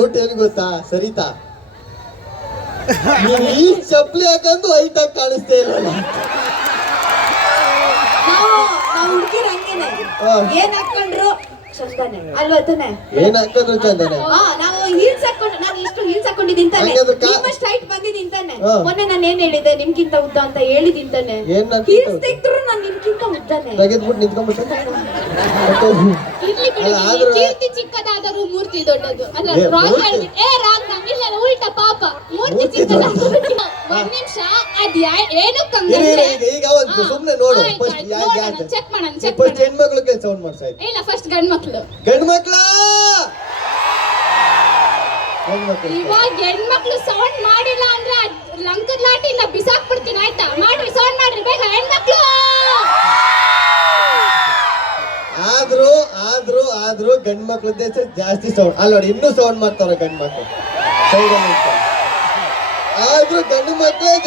ಏನ್ ಗೊತ್ತಾ ಸರಿತಾ, ನೀನ್ ಈ ಚಪ್ಪಲಿ ಹಾಕಂದು ಹೈಟ್ ಆಗಿ ಕಾಣಿಸ್ತೇ ಇಲ್ಲ. ನಾವು ಹುಡುಗಿರ್ ಹಂಗೇನೆ, ಏನ್ ಹಾಕೊಂಡ್ರು ಚಂದನೆ ಅಲ್ವಾ ತಾನೆ? ಏನ್ ಹಾಕಿದ್ರು ಚಂದನೆ. ನಾವು ಹೀಲ್ಸ್ ಹಾಕೊಂಡು, ನಾನು ಇಷ್ಟು ಹೀಲ್ಸ್ ಹಾಕೊಂಡಿದ್ದೀನಿ ತಾನೆ, ನಿಮ್ಮಷ್ಟು ಹೈಟ್ ಬಂದಿದ್ದೀನಿ ತಾನೆ. ಮೊನ್ನೆ ನಾನು ಏನ್ ಹೇಳಿದೆ, ನಿಮ್ಗಿಂತ ಉದ್ದ ಅಂತ ಹೇಳಿದ್ದೀನಿ ತಾನೆ. ಹೀಲ್ಸ್ ತೆಗ್ದ್ರು ನಾನು ನಿಮ್ಗಿಂತ ಉದ್ದನೆ. ತೆಗೆದ್ಬಿಟ್ಟು ನಿಂತ್ಕೊಂಡ್ಬಿಟ್ಟು ಕೀರ್ತಿ ಚಿಕ್ಕದಾದರೂ ಮೂರ್ತಿ ದೊಡ್ಡದು. ಅಲ್ಲ ರಾಂಗ್ ಹೇಳ್ಬಿಟ್ಟು ರಾಂಗ್ ನಂಗಿಲ್ಲ, ಉಲ್ಟಾ ಪಾಪ ಮೂರ್ತಿ ಚಿಕ್ಕದಾದರೂ. ಒಂದ್ ನಿಮಿಷ ಅದ್ ಈಗ ಒಂದು ಸುಮ್ನೆ ನೋಡು. ಚೆಕ್ ಮಾಡೋಣ ಫಸ್ಟ್ ಹೆಣ್ಮಕ್ಳು ಕೆಲಸ ಸೌಂಡ್ ಮಾಡ್ತಾ ಇದ್ದೆ. ಇಲ್ಲ ಫಸ್ಟ್ ಗಂಡ್ ಮಕ್ಳು. ಗಂಡು ಮಕ್ಳ ಇವಾಗ ಹೆಣ್ಮಕ್ಳು ಸೌಂಡ್ ಮಾಡಿಲ್ಲ ಅಂದ್ರೆ ಲಂಕದ ಲಾಟಿನ ಬಿಸಾಕ್ಬಿಡ್ತೀನಿ ಆಯ್ತಾ? ಮಾಡ್ರಿ ಸೌಂಡ್ ಮಾಡ್ರಿ ಬೇಗ ಹೆಣ್ಮಕ್ಳು. ಆದ್ರೂ ಗಂಡ್ ಮಕ್ಳದ್ದೇ ಜಾಸ್ತಿ ಸೌಂಡ್. ಅಲ್ಲ ನೋಡಿ, ಇನ್ನೂ ಸೌಂಡ್ ಮಾಡ್ತಾವ್ರೆ ಗಂಡ್ ಮಕ್ಳು ಸೈಡಲ್ಲಿ. ಆದ್ರೂ ಗಂಡು ಮಕ್ಳೇ